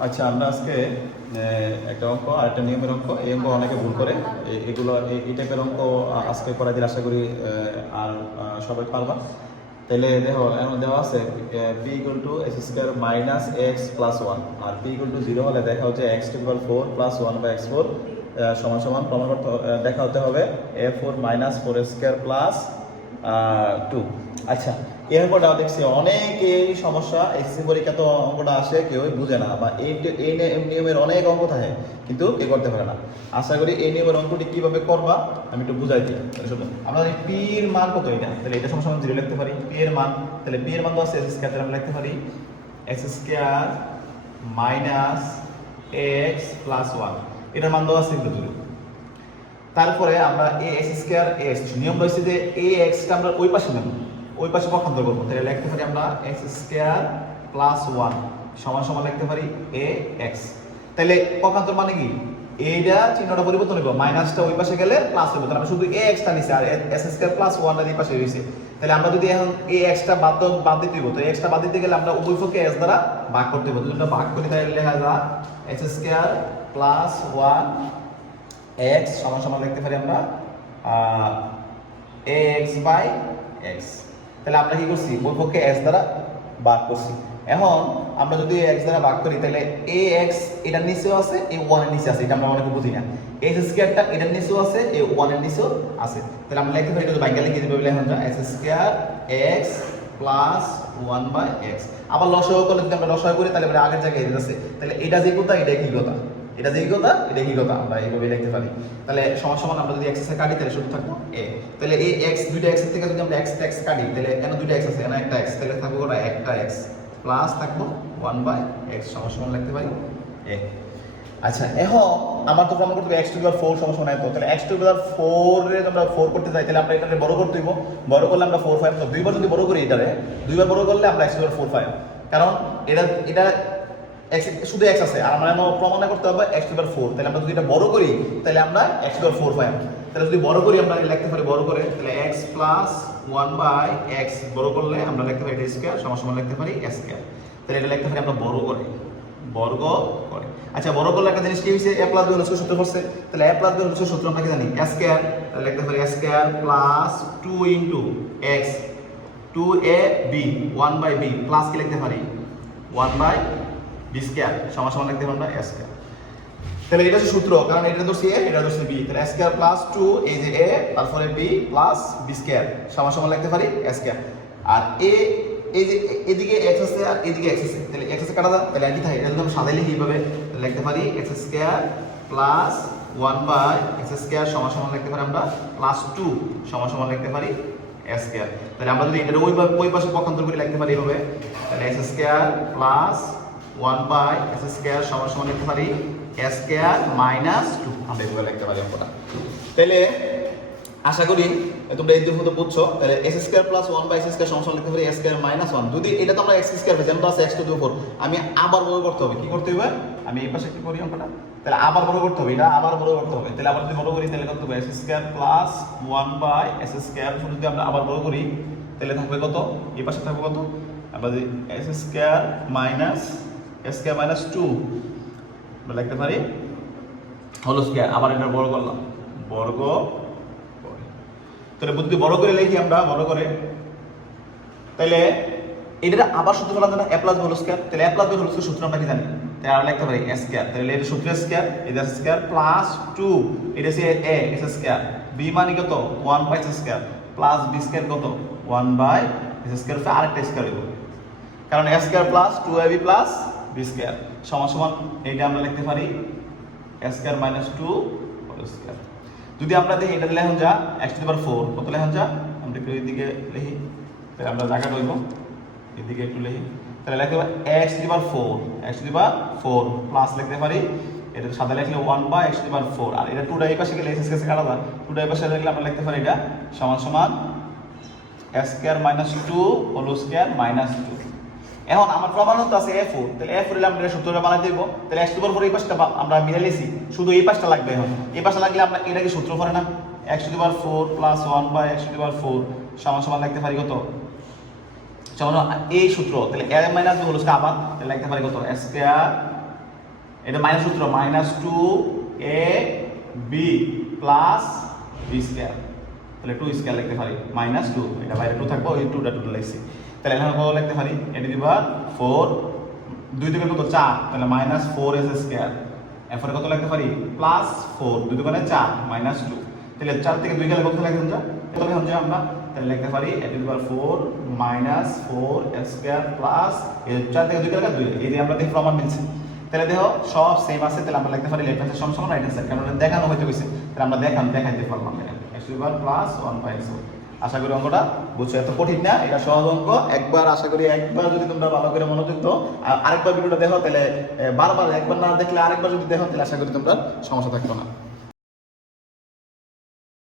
আচ্ছা, আমরা আজকে একটা অঙ্ক আর একটা নিয়মের অঙ্ক, এই অঙ্ক অনেকে ভুল করে। এগুলো এই টাইপের অঙ্ক আজকে করাই দিলে আশা করি আর সবাই পারবা। তাহলে দেখো এমন দেওয়া আছে P equal to X square minus X plus one, আর পি ইকুয়াল টু জিরো হলে দেখা হচ্ছে X equal four plus one by X four সমান সমান প্রমাণ করতে দেখা হতে হবে এ four minus four square plus two. আচ্ছা, এই অঙ্কটা দেখছি অনেকেই সমস্যা, এসএসসি পরীক্ষা তো অঙ্কটা আসে কেউ বুঝে না, বা এই নিয়মের অনেক অঙ্ক থাকে কিন্তু কেউ করতে পারে না। আশা করি এই নিয়মের অঙ্কটি কিভাবে করবা আমি একটু বুঝাই দিই। শুনুন, আমরা জানি পি এর মান কত, এটা তাহলে এটা সমান জিরো লিখতে পারি। পি এর মান, তাহলে পি এর মান তো আছে এক্স স্কয়ার, তাহলে আমরা লিখতে পারি x square minus X plus one, এটার মান দেওয়া আছে জিরো। তারপরে আমরা এ এক্স স্কয়ার এক্স, নিয়ম রয়েছে যে এ এক্সটা আমরা ওই পাশে নেব, ওই পাশে পক্ষান্তর করবো, তাহলে লিখতে পারি আমরা এক্স স্কয়ার প্লাস ওয়ান সমান সমান লিখতে পারি এ এক্স। তাহলে পক্ষান্তর মানে কি, এইটা চিহ্নটা পরিবর্তন হইব, মাইনাসটা ওই পাশে গেলে প্লাস হইব, তাহলে আমরা শুধু এ এক্সটা নিছি আর এক্স স্কয়ার প্লাস ওয়ানটা এই পাশে রয়েছে। তাহলে আমরা যদি এখন এ এক্সটা বাদ দিতে দিব, তো এক্সটা বাদ দিতে গেলে আমরা উভয় পক্ষে এক্স দ্বারা ভাগ করতে হবে, দুটো ভাগ করি, তাহলে লেখা যায় x square plus one x সমান সমান লিখতে পারি আমরা x বাই x। তাহলে আমরা কি করছি, ওই পক্ষে x দ্বারা ভাগ করছি। এখন আমরা যদি x দ্বারা ভাগ করি তাহলে ax এটার নিচেও আছে, a1 এর নিচে আছে, এটা আমরা অনেকে বুঝি না। x স্কয়ারটা এটার নিচেও আছে, a1 এর নিচেও আছে, তাহলে আমরা লিখতে পারি, এটা বাইকা লিখে দিতে পারি এখন x square x plus 1 by x। আবার লসাগু করলে যদি আমরা লসাগু করি তাহলে আগের জায়গায় এটা আছে, তাহলে এটা যে কথা এটা কি কথা, এটা যেই কথা এটা কি কথা, আমরা এইভাবে লিখতে পারি। তাহলে সমান সমান আমরা যদি x এর কাটি তাহলে শুধু থাকবো a, তাহলে এই x দুইটা x এর থেকে যদি আমরা x কাটি তাহলে এখানে দুইটা x আছে, এখানে একটা x, তাহলে থাকবে কত, একটা x প্লাস থাকবো 1 বাই x সমান সমান লিখতে পারি a। আচ্ছা, এখন আমার তো প্রমাণ করতে হবে x টু দি পাওয়ার 4 সমান সমান এত, তাহলে x টু দি পাওয়ার 4 এর আমরা 4 করতে যাই তাহলে আমরা এটাকে বড় করতে হইব, বড় করলে আমরা 4 5, তো দুইবার যদি বড় করি এটারে, দুইবার বড় করলে আমরা x টু দি পাওয়ার 4 5, কারণ এটা x শুধু x আছে আর আমরা প্রমাণ করতে হবে x টু দি পাওয়ার 4, তাহলে আমরা যদি এটা বড় করি তাহলে আমরা x টু দি পাওয়ার 4 পাই। তাহলে যদি বড় করি আমরা লিখতে পারি বড় করে, তাহলে x প্লাস 1 বাই x বড় করলে আমরা লিখতে পারি এটা স্কয়ার সমান সমান লিখতে পারি s স্কয়ার। তাহলে এটা লিখতে পারি আমরা বড় করে, বর্গ করে। আচ্ছা, বড় করলে একটা জিনিস কি হইছে, a plus b whole square সূত্র পড়ছে, তাহলে a plus b whole square সূত্র আমরা কি জানি, s স্কয়ার, তাহলে লিখতে পারি s square plus 2 into x 2ab 1 by b plus কি লিখতে পারি 1 বাই b স্কয়ার সমান সমান লিখতে পারি আমরা s স্কয়ার। তাহলে এটা হচ্ছে সূত্র, কারণ এটা ধরছি a এটা ধরছি b, তাহলে s স্কয়ার প্লাস 2 এই যে a তারপরে b প্লাস b স্কয়ার সমান সমান লিখতে পারি s স্কয়ার। আর a এই যে এদিকে x আছে আর এদিকে x আছে, তাহলে x আছে কাটা দাও, তাহলে কি থাকে, এটা যদি আমরা সাজাইলে কিভাবে লিখতে পারি x square plus 1 by x square সমান সমান লিখতে পারি আমরা প্লাস 2 সমান সমান লিখতে পারি s স্কয়ার। তাহলে আমরা যদি এটা ওই পাশে পক্ষান্তর করে লিখতে পারি এইভাবে, তাহলে x square plus 1 by x square সমান সমান লিখতে পারি s স্কয়ার মাইনাস 2, আমরা এইভাবে লিখতে পারি অঙ্কটা। তাহলে আশা করি তোমরা এই দুটো মতো বুঝছো। তাহলে s square plus 1 by s square সমান সমান লিখতে পারি s স্কয়ার মাইনাস 1, যদি এটা তো আমরা x স্কয়ার পেয়েছি, আমরা আছে x টু দি পাওয়ার 4, আমি আবার বড় করতে হবে, কি করতে হবে, আমি এই পাশে কি করি অঙ্কটা, তাহলে আবার বড় করতে হবে, এটা আবার বড় করতে হবে, তাহলে আবার যদি বড় করি তাহলে কত হবে s square plus 1 by s square, যদি আমরা আবার বড় করি তাহলে থাকবে কত, এই পাশে থাকবে কত, আমরা যদি s square minus s square minus 2 আমরা লিখতে পারি হোল স্কয়ার, আবার এটা বড় করলাম বর্গ। তাহলে বুদ্ধি বড় করে লিখি আমরা বড় করে, তাহলে এটা আবার সূত্র ফেলা না a plus b whole square, তাহলে a plus b whole square সূত্র আমরা কি জানি, তাহলে আমরা লিখতে পারি s স্কয়ার, তাহলে এটা সূত্র স্কয়ার, এটা স্কয়ার প্লাস 2 এটা হচ্ছে a s স্কয়ার, b মানে কত 1 by s square plus b square কত 1 বাই s স্কয়ার, আরেকটা স্কয়ার হইব, কারণ s square plus 2ab plus b square সমান সমান এইটা আমরা লিখতে পারি s square minus 2 whole square. যদি আমরা দেখি এটা লেখন যা x টু দি পাওয়ার 4 কত লেখন যা, আমরা একটু এইদিকে লিখি, তাহলে আমরা জায়গা রইব এদিকে একটু লিখি, তাহলে লিখতে পারি x to the power 4 x to the power 4 plus লিখতে পারি এটা সাদা লিখলে 1 by x to the power 4, আর এটা 2 টা এই পাশে গেলে s স্কয়ার কাটা যায়, 2 টা এই পাশে লিখলে আমরা লিখতে পারি এটা সমান সমান s square minus 2 whole square minus 2। এখন আমার প্রমাণ হতে আছে a4, তাহলে a4 এর আমরা সূত্রটা বানাই দেব, তাহলে x টু দি পাওয়ার 4 এই পাশটা আমরা মিলে লিখি, শুধু এই পাশটা লাগবে, এখন এই পাশটা লাগলে আমরা এটা কি সূত্র পড়ে না, x to the power 4 plus 1 by x to the power 4 সমান সমান লিখতে পারি কত, সমান এই সূত্র, তাহলে a minus b whole square, আবার তাহলে লিখতে পারি কত s স্কয়ার এটা মাইনাস সূত্র minus two A B plus B square, তাহলে টু স্কয়ার লিখতে পারি মাইনাস টু, এটা বাইরে টু থাকবো, ওই টুটা টুটা লিখছি, তাহলে এখানে কত লিখতে পারি, এটা দিবা ফোর, দুই দুগুণে কত চার, তাহলে মাইনাস ফোর এস স্কয়ার, এরপরে কত লিখতে পারি প্লাস ফোর, দুই দুগুণে চার মাইনাস টু, তাহলে চার থেকে দুই গেলে কত লিখতে যা কত লিখুন যা আমরা, তাহলে লিখতে পারি এটা দিবা four minus four S square plus এই চার থেকে দুই গেলে দুই, এই যে আমরা দেখি প্রমাণ মিলছে, তাহলে দেখো সব সেম আছে, তাহলে আমরা লিখতে পারি লেফট হ্যান্ড সাইড সমান রাইট হ্যান্ড সাইড, কারণ দেখানো হইতে গেছে, তাহলে আমরা দেখাইতে পারলাম এটা x প্লাস 1/4। আশা করি অঙ্কটা বুঝছো, এত কঠিন না, এটা সহজ অঙ্ক, একবার আশা করি একবার যদি তোমরা ভালো করে মনোযোগ দাও, আরেকবার ভিডিওটা দেখো, তাহলে বারবার একবার না দেখলে আরেকবার যদি দেখো, তাহলে আশা করি তোমরা সমস্যা থাকতো না।